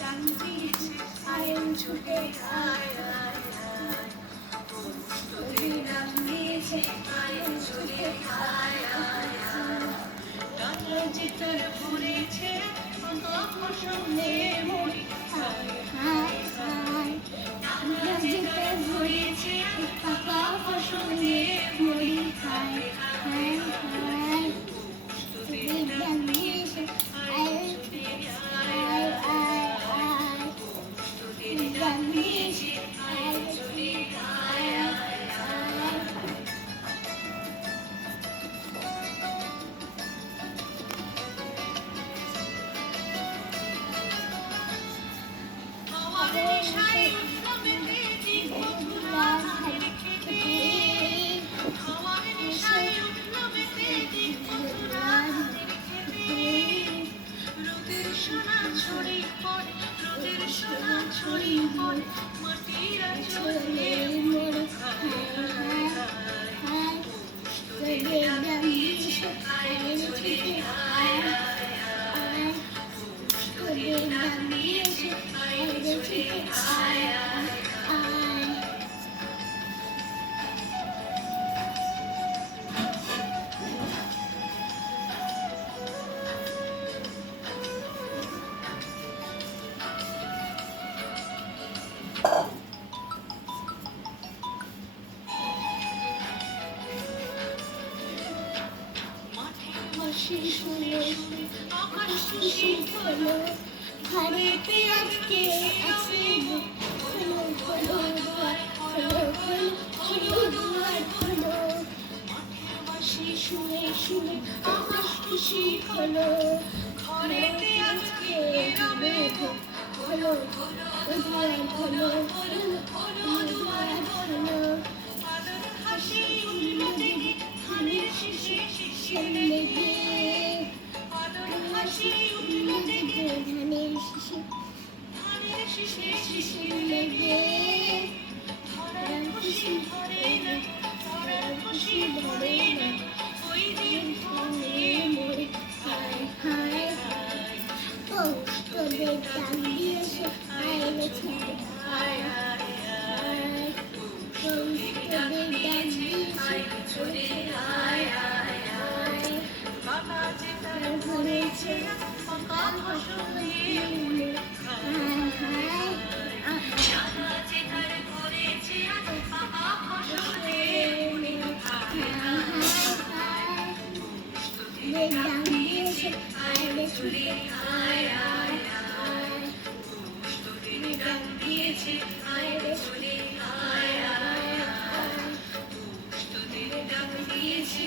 টান দিয়েছে আয় ছুটে আয় আয় আয় তোদের ডাক দিয়েছে আয় ছুটে আয় আয় আয় টানা যে তোর ভরেছে সঙ্গে মরি হায় হায় হায় টানা যে তোর ভরেছে সঙ্গে মরি হায় হায় হায় তোদের ডাক দিয়েছে আয় ছুটে আয় আয় আয় তোদের ডাক দিয়েছে আয় ছুটে আয় আয় আয় ছড়িয়ে পড়ে মাটির চলে মোর হায় হায় হায় তোদের ডাক দিয়েছে আয় ছুটে আয় আয় আয় তোদের ডাক দিয়েছে আয় ছুটে আয় আয় আয় আমার খুশি হলো ঘরেতে আজকে আছে হলো হলো দুয়ার হলো হলো হলো দুয়ার হলো মাঠের বাঁশি শুনে শুনে আমার খুশি হলো ঘরেতে আজকে রবে হলো হলো দুয়ার হলো হলো হলো দুয়ার হলো আদর হাসি উঠলো দেখে ধানের শীষে শীষে লেগে হাসি উঠলো দেখে ধানের শীষে শীষে লেগে ধরার খুশি ধরে না ধরার খুশি ধরে না ওই দিন ধরে মরে হায় হায় হায় তোদের ডাক দিয়েছে আয় ছুটে আয় আয় আয় তোদের ডাক দিয়েছে ছুটে আয় আয় আয় বাবা যে তার ভরেছে পাকা ফসল দিয়ে হায় হায় বাবা যে তার ভরেছে পাকা ফসল দিয়ে হায় হায় হায় তোদের ডাক দিয়েছে আয় ছুটে আয় আয় আয় তোদের ডাক দিয়েছে আয় ছুটে আয় আয় আয় তোদের ডাক দিয়েছে